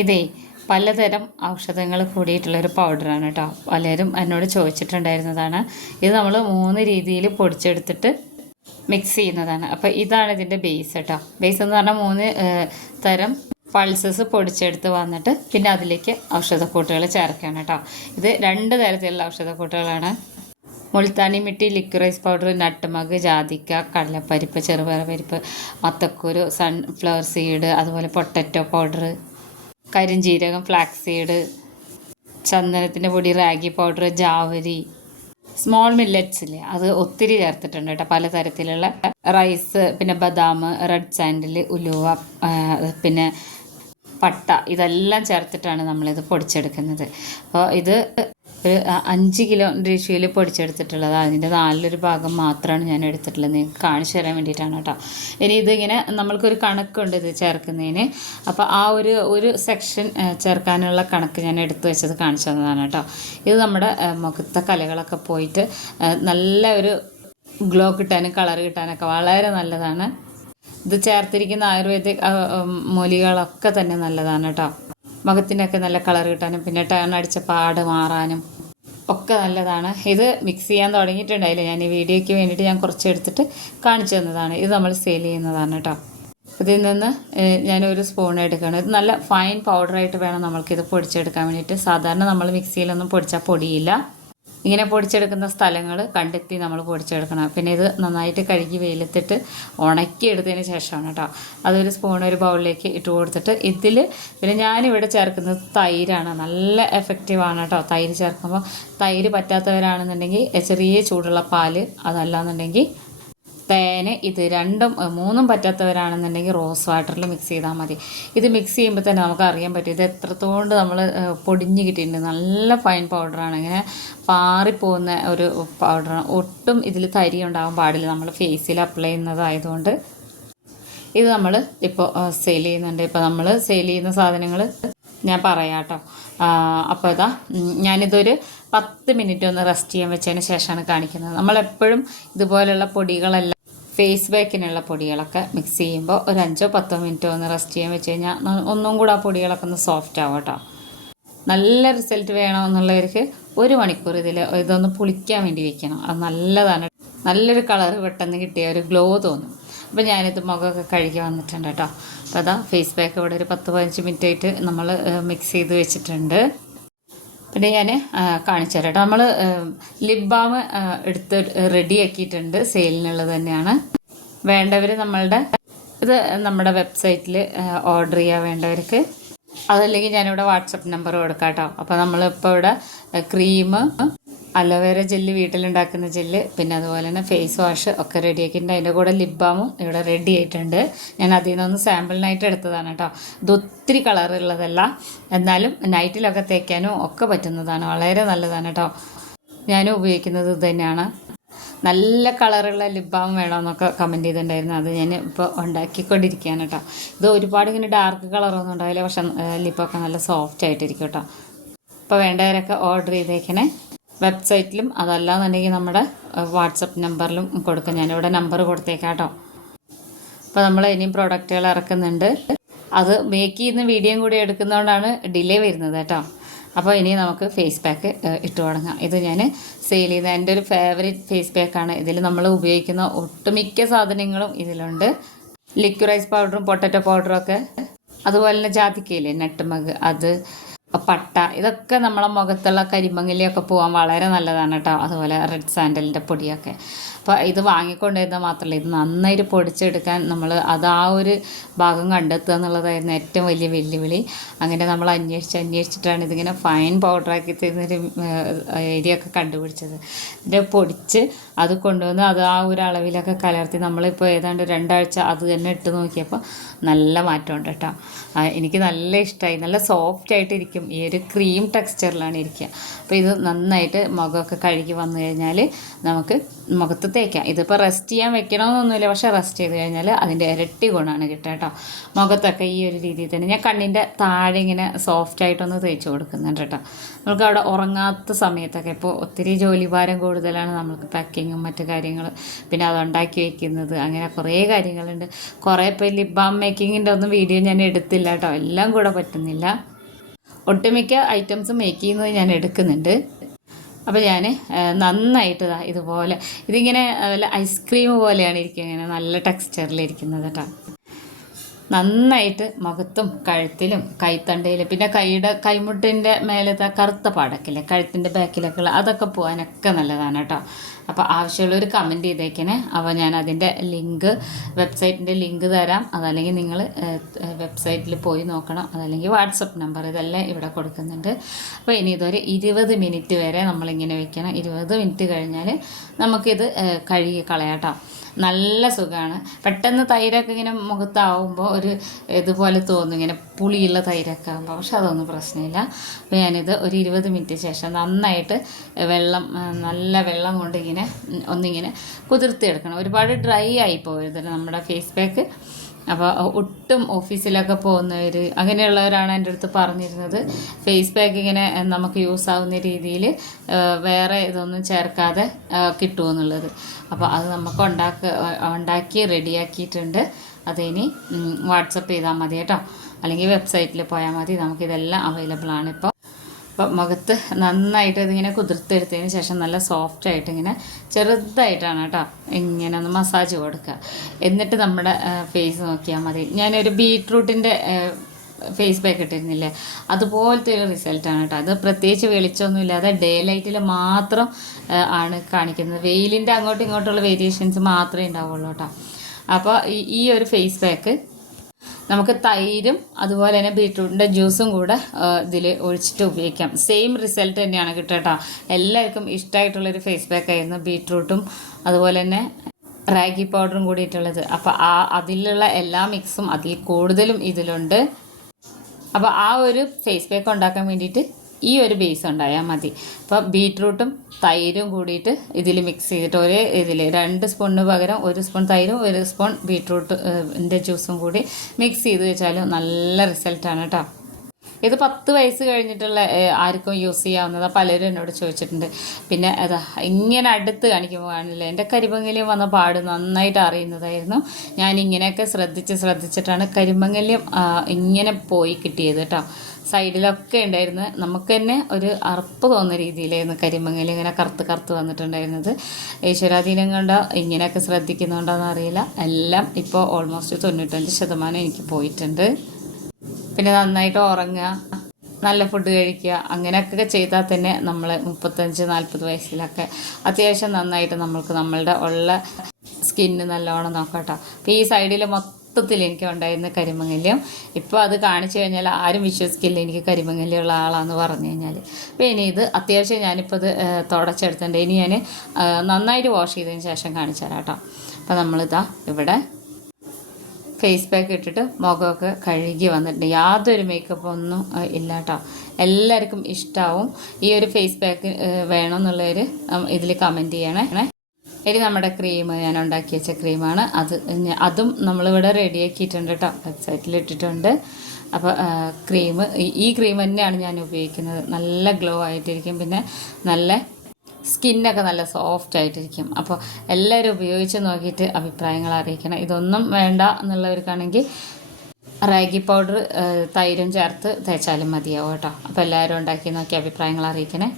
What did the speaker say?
ഇതേ പലതരം ഔഷധങ്ങൾ കൂടിയിട്ടുള്ളൊരു പൗഡറാണ് കേട്ടോ. പലരും എന്നോട് ചോദിച്ചിട്ടുണ്ടായിരുന്നതാണ്. ഇത് നമ്മൾ 3 രീതിയിൽ പൊടിച്ചെടുത്തിട്ട് മിക്സ് ചെയ്യുന്നതാണ്. അപ്പോൾ ഇതാണ് ഇതിൻ്റെ ബേസ് കേട്ടോ. ബേസ് എന്ന് പറഞ്ഞാൽ 3 തരം പൾസസ് പൊടിച്ചെടുത്ത് വന്നിട്ട് പിന്നെ അതിലേക്ക് ഔഷധക്കൂട്ടുകൾ ചേർക്കുകയാണ് കേട്ടോ. ഇത് 2 തരത്തിലുള്ള ഔഷധക്കൂട്ടുകളാണ്. മുൾത്താനി മിട്ടി, ലിക്വിറൈസ് പൗഡർ, നട്ട്മഗ്, ജാതിക്ക, കടലപ്പരിപ്പ്, ചെറുപയർ പരിപ്പ്, മത്തക്കുരു, സൺഫ്ലവർ സീഡ്, അതുപോലെ പൊട്ടറ്റോ പൗഡർ, കരിഞ്ജീരകം, ഫ്ലാക്സ് സീഡ്, ചന്ദനത്തിൻ്റെ പൊടി, റാഗി പൗഡർ, ജാവരി, സ്മോൾ മില്ലറ്റ്സില്ലേ അത് ഒത്തിരി ചേർത്തിട്ടുണ്ട് കേട്ടോ. പലതരത്തിലുള്ള റൈസ്, പിന്നെ ബദാം, റെഡ് സാൻഡിൽ, ഉലുവ, പിന്നെ പട്ട, ഇതെല്ലാം ചേർത്തിട്ടാണ് നമ്മളിത് പൊടിച്ചെടുക്കുന്നത്. അപ്പോൾ ഇത് ഒരു 5 കിലോ റേഷ്യോയിൽ പൊടിച്ചെടുത്തിട്ടുള്ളത്. അതിൻ്റെ 4 ഭാഗം മാത്രമാണ് ഞാൻ എടുത്തിട്ടുള്ളത്. നിങ്ങൾക്ക് കാണിച്ചു തരാൻ വേണ്ടിയിട്ടാണ് കേട്ടോ. ഇനി ഇതിങ്ങനെ നമ്മൾക്കൊരു കണക്കുണ്ട് ഇത് ചേർക്കുന്നതിന്. അപ്പോൾ ആ ഒരു സെക്ഷൻ ചേർക്കാനുള്ള കണക്ക് ഞാൻ എടുത്തു വെച്ചത് കാണിച്ചു തന്നതാണ് കേട്ടോ. ഇത് നമ്മുടെ മുഖത്തെ കലകളൊക്കെ പോയിട്ട് നല്ല ഒരു ഗ്ലോ കിട്ടാനും കളർ കിട്ടാനൊക്കെ വളരെ നല്ലതാണ്. ഇത് ചേർത്തിരിക്കുന്ന ആയുർവേദിക് മൂലികകളൊക്കെ തന്നെ നല്ലതാണ് കേട്ടോ. മുഖത്തിനൊക്കെ നല്ല കളർ കിട്ടാനും പിന്നെ ടേൺ അടിച്ച പാട് മാറാനും ഒക്കെ നല്ലതാണ്. ഇത് മിക്സ് ചെയ്യാൻ തുടങ്ങിയിട്ടുണ്ടായില്ല. ഞാൻ ഈ വീഡിയോയ്ക്ക് വേണ്ടിയിട്ട് ഞാൻ കുറച്ച് എടുത്തിട്ട് കാണിച്ചു തന്നതാണ്. ഇത് നമ്മൾ സെയിൽ ചെയ്യുന്നതാണ് കേട്ടോ. ഇതിൽ നിന്ന് ഞാനൊരു സ്പൂൺ എടുക്കുകയാണ്. ഇത് നല്ല ഫൈൻ പൗഡറായിട്ട് വേണം നമ്മൾക്കിത് പൊടിച്ചെടുക്കാൻ വേണ്ടിയിട്ട്. സാധാരണ നമ്മൾ മിക്സിയിലൊന്നും പൊടിച്ചാൽ പൊടിയില്ല. ഇങ്ങനെ പൊടിച്ചെടുക്കുന്ന സ്ഥലങ്ങൾ കണ്ടെത്തി നമ്മൾ പൊടിച്ചെടുക്കണം. പിന്നെ ഇത് നന്നായിട്ട് കഴുകി വെയിലത്തിട്ട് ഉണക്കിയെടുത്തതിന് ശേഷമാണ് കേട്ടോ. അതൊരു സ്പൂൺ ഒരു ബൗളിലേക്ക് ഇട്ട് കൊടുത്തിട്ട് ഇതിൽ പിന്നെ ഞാനിവിടെ ചേർക്കുന്നത് തൈരാണ്. നല്ല എഫക്റ്റീവാണ് കേട്ടോ തൈര് ചേർക്കുമ്പോൾ. തൈര് പറ്റാത്തവരാണെന്നുണ്ടെങ്കിൽ ചെറിയ ചൂടുള്ള പാല്, അതല്ലാന്നുണ്ടെങ്കിൽ തേന്. ഇത് 2ഉം 3ഉം പറ്റാത്തവരാണെന്നുണ്ടെങ്കിൽ റോസ് വാട്ടറിൽ മിക്സ് ചെയ്താൽ മതി. ഇത് മിക്സ് ചെയ്യുമ്പോൾ തന്നെ നമുക്ക് അറിയാൻ പറ്റും ഇത് എത്രത്തോളം നമ്മൾ പൊടിഞ്ഞ് കിട്ടിയിട്ടുണ്ട്. നല്ല ഫൈൻ പൗഡറാണ്. ഇങ്ങനെ പാറിപ്പോകുന്ന ഒരു പൗഡറാണ്. ഒട്ടും ഇതിൽ തരി ഉണ്ടാകാൻ പാടില്ല. നമ്മൾ ഫേസിൽ അപ്ലൈ ചെയ്യുന്നതായതുകൊണ്ട് ഇത് നമ്മൾ ഇപ്പോൾ സെയിൽ ചെയ്യുന്നുണ്ട്. ഇപ്പോൾ നമ്മൾ സെയിൽ ചെയ്യുന്ന സാധനങ്ങൾ ഞാൻ പറയാം കേട്ടോ. അപ്പോൾ ഇതാ ഞാനിതൊരു 10 മിനിറ്റ് ഒന്ന് റെസ്റ്റ് ചെയ്യാൻ വെച്ചതിന് ശേഷമാണ് കാണിക്കുന്നത്. നമ്മളെപ്പോഴും ഇതുപോലെയുള്ള പൊടികളെല്ലാം ഫേസ് പാക്കിനുള്ള പൊടികളൊക്കെ മിക്സ് ചെയ്യുമ്പോൾ ഒരു 5-10 മിനിറ്റ് ഒന്ന് റെസ്റ്റ് ചെയ്യാൻ വെച്ച് കഴിഞ്ഞാൽ ഒന്നും കൂടെ ആ പൊടികളൊക്കെ ഒന്ന് സോഫ്റ്റ് ആവും കേട്ടോ. നല്ല റിസൾട്ട് വേണമെന്നുള്ളവർക്ക് 1 മണിക്കൂർ ഇതൊന്ന് പുളിക്കാൻ വേണ്ടി വെക്കണം. അത് നല്ലതാണ്. നല്ലൊരു കളർ പെട്ടെന്ന് കിട്ടിയ ഒരു ഗ്ലോ തോന്നും. അപ്പോൾ ഞാനിത് മുഖമൊക്കെ കഴുകി വന്നിട്ടുണ്ട് കേട്ടോ. അപ്പോൾ അതാ ഫേസ് പാക്ക് ഇവിടെ ഒരു 10-15 മിനിറ്റ് ആയിട്ട് നമ്മൾ മിക്സ് ചെയ്ത് വെച്ചിട്ടുണ്ട്. പിന്നെ ഞാൻ കാണിച്ചു തരാം കേട്ടോ. നമ്മൾ ലിപ് ബാം എടുത്ത് റെഡിയാക്കിയിട്ടുണ്ട്. സെയിലിനുള്ളത് തന്നെയാണ്. വേണ്ടവർ നമ്മുടെ വെബ്സൈറ്റിൽ ഓർഡർ ചെയ്യാൻ വേണ്ടവർക്ക്, അതല്ലെങ്കിൽ ഞാനിവിടെ വാട്സപ്പ് നമ്പർ കൊടുക്കാം കേട്ടോ. അപ്പോൾ നമ്മളിപ്പോൾ ഇവിടെ ക്രീം, അലോവേര ജെല്ല്, വീട്ടിലുണ്ടാക്കുന്ന ജെല്ല്, പിന്നെ അതുപോലെ തന്നെ ഫേസ് വാഷ് ഒക്കെ റെഡിയാക്കിയിട്ടുണ്ട്. അതിൻ്റെ കൂടെ ലിപ് ബാമും ഇവിടെ റെഡി ആയിട്ടുണ്ട്. ഞാൻ അതിൽ നിന്നൊന്ന് സാമ്പിളിനായിട്ട് എടുത്തതാണ് കേട്ടോ. ഇത് ഒത്തിരി കളറുള്ളതല്ല, എന്നാലും നൈറ്റിലൊക്കെ തേക്കാനും ഒക്കെ പറ്റുന്നതാണ്. വളരെ നല്ലതാണ് കേട്ടോ. ഞാനും ഉപയോഗിക്കുന്നത് ഇത് തന്നെയാണ്. നല്ല കളറുള്ള ലിപ് ബാം വേണമെന്നൊക്കെ കമൻറ്റ് ചെയ്തിട്ടുണ്ടായിരുന്നു. അത് ഞാൻ ഇപ്പോൾ ഉണ്ടാക്കിക്കൊണ്ടിരിക്കുകയാണ് കേട്ടോ. ഇത് ഒരുപാട് ഇങ്ങനെ ഡാർക്ക് കളറൊന്നും ഉണ്ടാവില്ല, പക്ഷെ ലിപ്പൊക്കെ നല്ല സോഫ്റ്റ് ആയിട്ടിരിക്കും കേട്ടോ. ഇപ്പോൾ വേണ്ടവരൊക്കെ ഓർഡർ ചെയ്തേക്കണേ. വെബ്സൈറ്റിലും അതല്ലാന്നുണ്ടെങ്കിൽ നമ്മുടെ വാട്സപ്പ് നമ്പറിലും കൊടുക്കാം. ഞാനിവിടെ നമ്പർ കൊടുത്തേക്കാം കേട്ടോ. അപ്പോൾ നമ്മൾ ഇനിയും പ്രോഡക്റ്റുകൾ ഇറക്കുന്നുണ്ട്. അത് മേക്ക് ചെയ്യുന്ന വീഡിയോയും കൂടി എടുക്കുന്നതുകൊണ്ടാണ് ഡിലേ വരുന്നത് കേട്ടോ. അപ്പോൾ ഇനി നമുക്ക് ഫേസ് പാക്ക് ഇട്ട് തുടങ്ങാം. ഇത് ഞാൻ സെയിൽ ചെയ്ത എൻ്റെ ഒരു ഫേവറേറ്റ് ഫേസ് പാക്കാണ്. ഇതിൽ നമ്മൾ ഉപയോഗിക്കുന്ന ഒട്ടുമിക്ക സാധനങ്ങളും ഇതിലുണ്ട്. ലിക്വിറൈസ് പൗഡറും പൊട്ടറ്റോ പൗഡറും ഒക്കെ, അതുപോലെ തന്നെ ജാതിക്കയില്ലേ നട്ട്മഗ്, അത് പട്ട, ഇതൊക്കെ നമ്മളെ മുഖത്തുള്ള കരിമങ്ങലിയൊക്കെ പോകാൻ വളരെ നല്ലതാണ് കേട്ടോ. അതുപോലെ റെഡ് സാൻഡലിൻ്റെ പൊടിയൊക്കെ. അപ്പോൾ ഇത് വാങ്ങിക്കൊണ്ടുവരുന്നത് മാത്രമല്ല, ഇത് നന്നായിട്ട് പൊടിച്ചെടുക്കാൻ നമ്മൾ ആ ഒരു ഭാഗം കണ്ടെത്തുക എന്നുള്ളതായിരുന്നു ഏറ്റവും വലിയ വെല്ലുവിളി. അങ്ങനെ നമ്മൾ അന്വേഷിച്ചിട്ടാണ് ഇതിങ്ങനെ ഫൈൻ പൗഡറാക്കി തരുന്നൊരു ഏരിയ ഒക്കെ കണ്ടുപിടിച്ചത്. ഇതിൻ്റെ പൊടിച്ച് അത് കൊണ്ടുവന്ന് അത് ആ ഒരു അളവിലൊക്കെ കലർത്തി നമ്മളിപ്പോൾ ഏതാണ്ട് 2 ആഴ്ച അത് തന്നെ ഇട്ട് നോക്കിയപ്പോൾ നല്ല മാറ്റമുണ്ട് കേട്ടോ. എനിക്ക് നല്ല ഇഷ്ടമായി. നല്ല സോഫ്റ്റ് ആയിട്ടിരിക്കും ആയാലും ഈ ഒരു ക്രീം ടെക്സ്ചറിലാണ് ഇരിക്കുക. അപ്പോൾ ഇത് നന്നായിട്ട് മുഖമൊക്കെ കഴുകി വന്നു കഴിഞ്ഞാൽ നമുക്ക് മുഖത്ത് തേക്കാം. ഇതിപ്പോൾ റെസ്റ്റ് ചെയ്യാൻ വെക്കണമെന്നൊന്നുമില്ല, പക്ഷേ റെസ്റ്റ് ചെയ്ത് കഴിഞ്ഞാൽ അതിൻ്റെ ഇരട്ടി ഗുണമാണ് കിട്ടുക കേട്ടോ. മുഖത്തൊക്കെ ഈ ഒരു രീതിയിൽ തന്നെ ഞാൻ കണ്ണിൻ്റെ താഴെ ഇങ്ങനെ സോഫ്റ്റായിട്ടൊന്ന് തേച്ച് കൊടുക്കുന്നുണ്ട് കേട്ടോ. നമുക്ക് അവിടെ ഉറങ്ങാത്ത സമയത്തൊക്കെ, ഇപ്പോൾ ഒത്തിരി ജോലിഭാരം കൂടുതലാണ് നമുക്ക്, പാക്കിങ്ങും മറ്റു കാര്യങ്ങൾ, പിന്നെ അതുണ്ടാക്കി വയ്ക്കുന്നത്, അങ്ങനെ കുറേ കാര്യങ്ങളുണ്ട്. കുറേ ഇപ്പോൾ ലിപ് ബാം മേക്കിങ്ങിൻ്റെ ഒന്നും വീഡിയോ ഞാൻ എടുത്തില്ല കേട്ടോ, എല്ലാം കൂടെ പറ്റുന്നില്ല. ഒട്ടുമിക്ക ഐറ്റംസ് മേക്ക് ചെയ്യുന്നത് ഞാൻ എടുക്കുന്നുണ്ട്. അപ്പോൾ ഞാൻ നന്നായിട്ട് ഇതുപോലെ ഇതിങ്ങനെ വല്ല ഐസ്ക്രീം പോലെയാണ് ഇരിക്കുക, ഇങ്ങനെ നല്ല ടെക്സ്ചറിലിരിക്കുന്നത് കേട്ടോ. നന്നായിട്ട് മുഖത്തും കഴുത്തിലും കൈത്തണ്ടയിലും പിന്നെ കൈമുട്ടിൻ്റെ മേലത്തെ കറുത്ത പാടക്കില്ലേ, കഴുത്തിൻ്റെ ബാക്കിലൊക്കെ അതൊക്കെ പോകാനൊക്കെ നല്ലതാണ് കേട്ടോ. അപ്പോൾ ആവശ്യമുള്ളവർ കമൻറ്റ് ചെയ്തേക്കണേ. അപ്പോൾ ഞാൻ അതിൻ്റെ ലിങ്ക്, വെബ്സൈറ്റിൻ്റെ ലിങ്ക് തരാം. അതല്ലെങ്കിൽ നിങ്ങൾ വെബ്സൈറ്റിൽ പോയി നോക്കണം, അതല്ലെങ്കിൽ വാട്സപ്പ് നമ്പർ, ഇതെല്ലാം ഇവിടെ കൊടുക്കുന്നുണ്ട്. അപ്പോൾ ഇനി ഇതൊരു 20 മിനിറ്റ് വരെ നമ്മളിങ്ങനെ വെക്കണം. 20 മിനിറ്റ് കഴിഞ്ഞാൽ നമുക്കിത് കഴുകി കളയാം കേട്ടോ. നല്ല സുഖമാണ്. പെട്ടെന്ന് തൈരൊക്കെ ഇങ്ങനെ മുഖത്താവുമ്പോൾ ഒരു ഇതുപോലെ തോന്നും, ഇങ്ങനെ പുളിയുള്ള തൈരൊക്കെ ആകുമ്പോൾ, പക്ഷെ അതൊന്നും പ്രശ്നമില്ല. അപ്പോൾ ഞാനിത് ഒരു 20 മിനിറ്റ് ശേഷം നന്നായിട്ട് നല്ല വെള്ളം കൊണ്ട് ഇങ്ങനെ ഒന്നിങ്ങനെ കുതിർത്തിയെടുക്കണം. ഒരുപാട് ഡ്രൈ ആയി പോകരുത് നമ്മുടെ ഫേസ് പാക്ക്. അപ്പോൾ ഒട്ടും ഓഫീസിലൊക്കെ പോകുന്നവർ അങ്ങനെയുള്ളവരാണ് എൻ്റെ അടുത്ത് പറഞ്ഞിരുന്നത്, ഫേസ് പാക്ക് ഇങ്ങനെ നമുക്ക് യൂസ് ആവുന്ന രീതിയിൽ വേറെ ഇതൊന്നും ചേർക്കാതെ കിട്ടുമെന്നുള്ളത്. അപ്പോൾ അത് നമുക്ക് ഉണ്ടാക്കി റെഡിയാക്കിയിട്ടുണ്ട്. അതിനി വാട്സപ്പ് ചെയ്താൽ മതി കേട്ടോ, അല്ലെങ്കിൽ വെബ്സൈറ്റിൽ പോയാൽ മതി. നമുക്കിതെല്ലാം അവൈലബിൾ ആണ് ഇപ്പോൾ. അപ്പോൾ മുഖത്ത് നന്നായിട്ട് ഇതിങ്ങനെ കുതിർത്തെടുത്തതിന് ശേഷം നല്ല സോഫ്റ്റായിട്ട് ഇങ്ങനെ ചെറുതായിട്ടാണ് കേട്ടോ ഇങ്ങനെ ഒന്ന് മസാജ് കൊടുക്കുക. എന്നിട്ട് നമ്മുടെ ഫേസ് നോക്കിയാൽ മതി. ഞാനൊരു ബീട്രൂട്ടിൻ്റെ ഫേസ് പാക്ക് ഇട്ടിരുന്നില്ലേ, അതുപോലത്തെ ഒരു റിസൾട്ടാണ് കേട്ടോ. അത് പ്രത്യേകിച്ച് വെളിച്ചമൊന്നും ഇല്ലാതെ ഡേ ലൈറ്റിൽ മാത്രം ആണ് കാണിക്കുന്നത്. വെയിലിൻ്റെ അങ്ങോട്ടും ഇങ്ങോട്ടുള്ള വേരിയേഷൻസ് മാത്രമേ ഉണ്ടാവുള്ളൂ കേട്ടോ. അപ്പോൾ ഈ ഒരു ഫേസ് പാക്ക് നമുക്ക് തൈരും അതുപോലെ തന്നെ ബീട്രൂട്ടിൻ്റെ ജ്യൂസും കൂടെ ഇതിൽ ഒഴിച്ചിട്ട് ഉപയോഗിക്കാം. സെയിം റിസൾട്ട് തന്നെയാണ് കിട്ടുക കേട്ടോ. എല്ലാവർക്കും ഇഷ്ടമായിട്ടുള്ളൊരു ഫേസ് പാക്കായിരുന്നു ബീട്രൂട്ടും അതുപോലെ തന്നെ റാഗി പൗഡറും കൂടിയിട്ടുള്ളത്. അപ്പോൾ അതിലുള്ള എല്ലാ മിക്സും അതിൽ കൂടുതലും ഇതിലുണ്ട്. അപ്പോൾ ആ ഒരു ഫേസ് പാക്ക് ഉണ്ടാക്കാൻ വേണ്ടിയിട്ട് ഈ ഒരു ബേസ് ഉണ്ടായാൽ മതി. അപ്പോൾ ബീട്രൂട്ടും തൈരും കൂടിയിട്ട് ഇതിൽ മിക്സ് ചെയ്തിട്ട് ഒരേ ഇതിൽ 2 സ്പൂണിന് പകരം 1 സ്പൂൺ തൈരും 1 സ്പൂൺ ബീട്രൂട്ടിൻ്റെ ജ്യൂസും കൂടി മിക്സ് ചെയ്ത് വെച്ചാലും നല്ല റിസൾട്ടാണ് കേട്ടോ. ഇത് 10 വയസ്സ് കഴിഞ്ഞിട്ടുള്ള ആർക്കും യൂസ് ചെയ്യാവുന്നതാണ്. പലരും എന്നോട് ചോദിച്ചിട്ടുണ്ട്. പിന്നെ അതാ ഇങ്ങനെ അടുത്ത് കാണിക്കുമ്പോൾ കാണില്ല, എൻ്റെ കരിമ്പങ്കല്യം വന്ന പാട് നന്നായിട്ട് അറിയുന്നതായിരുന്നു. ഞാൻ ഇങ്ങനെയൊക്കെ ശ്രദ്ധിച്ചിട്ടാണ് കരിമ്പങ്കല്യം ഇങ്ങനെ പോയി കിട്ടിയത് കേട്ടോ. സൈഡിലൊക്കെ ഉണ്ടായിരുന്നു. നമുക്ക് തന്നെ ഒരു അറപ്പ് തോന്നുന്ന രീതിയിലായിരുന്നു കരിമ്പങ്കല്യം ഇങ്ങനെ കറുത്ത് വന്നിട്ടുണ്ടായിരുന്നത്. ഈശ്വരാധീനം കൊണ്ടോ ഇങ്ങനെയൊക്കെ ശ്രദ്ധിക്കുന്നുണ്ടോയെന്ന് അറിയില്ല. എല്ലാം ഇപ്പോൾ ഓൾമോസ്റ്റ് 95% എനിക്ക് പോയിട്ടുണ്ട്. പിന്നെ നന്നായിട്ട് ഉറങ്ങുക, നല്ല ഫുഡ് കഴിക്കുക, അങ്ങനെയൊക്കെ ചെയ്താൽ തന്നെ നമ്മൾ 35-40 വയസ്സിലൊക്കെ അത്യാവശ്യം നന്നായിട്ട് നമ്മളുടെ ഉള്ള സ്കിന്ന് നല്ലോണം നോക്കാം കേട്ടോ. അപ്പോൾ ഈ സൈഡിൽ മൊത്തത്തിൽ എനിക്ക് ഉണ്ടായിരുന്ന കരിമങ്ങല്യം ഇപ്പോൾ അത് കാണിച്ചു കഴിഞ്ഞാൽ ആരും വിശ്വസിക്കില്ല എനിക്ക് കരിമങ്ങല്യമുള്ള ആളാണെന്ന് പറഞ്ഞു കഴിഞ്ഞാൽ. അപ്പോൾ ഇനി ഇത് അത്യാവശ്യം ഞാനിപ്പോൾ ഇത് തുടച്ചെടുത്തിട്ടുണ്ട്. ഇനി ഞാൻ നന്നായിട്ട് വാഷ് ചെയ്തതിന് ശേഷം കാണിച്ചു തരാം കേട്ടോ. അപ്പോൾ നമ്മളിതാ ഇവിടെ ഫേസ് പാക്ക് ഇട്ടിട്ട് മുഖമൊക്കെ കഴുകി വന്നിട്ടുണ്ട്. യാതൊരു മേക്കപ്പ് ഒന്നും ഇല്ല കേട്ടോ. എല്ലാവർക്കും ഇഷ്ടമാവും. ഈ ഒരു ഫേസ് പാക്ക് വേണമെന്നുള്ളവർ ഇതിൽ കമൻറ്റ് ചെയ്യണേ. ഇനി നമ്മുടെ ക്രീം ഞാൻ ഉണ്ടാക്കി വെച്ച ക്രീമാണ്. അതും നമ്മളിവിടെ റെഡിയാക്കിയിട്ടുണ്ട് കേട്ടോ, വെബ്സൈറ്റിൽ ഇട്ടിട്ടുണ്ട്. അപ്പോൾ ഈ ക്രീം തന്നെയാണ് ഞാൻ ഉപയോഗിക്കുന്നത്. നല്ല ഗ്ലോ ആയിട്ടിരിക്കും, പിന്നെ നല്ല സ്കിന്നൊക്കെ നല്ല സോഫ്റ്റ് ആയിട്ടിരിക്കും. അപ്പോൾ എല്ലാവരും ഉപയോഗിച്ച് നോക്കിയിട്ട് അഭിപ്രായങ്ങൾ അറിയിക്കണം. ഇതൊന്നും വേണ്ട എന്നുള്ളവർക്കാണെങ്കിൽ റാഗി പൗഡർ തൈരും ചേർത്ത് തേച്ചാലും മതിയാവും കേട്ടോ. അപ്പോൾ എല്ലാവരും ഉണ്ടാക്കി നോക്കി അഭിപ്രായങ്ങൾ അറിയിക്കണേ.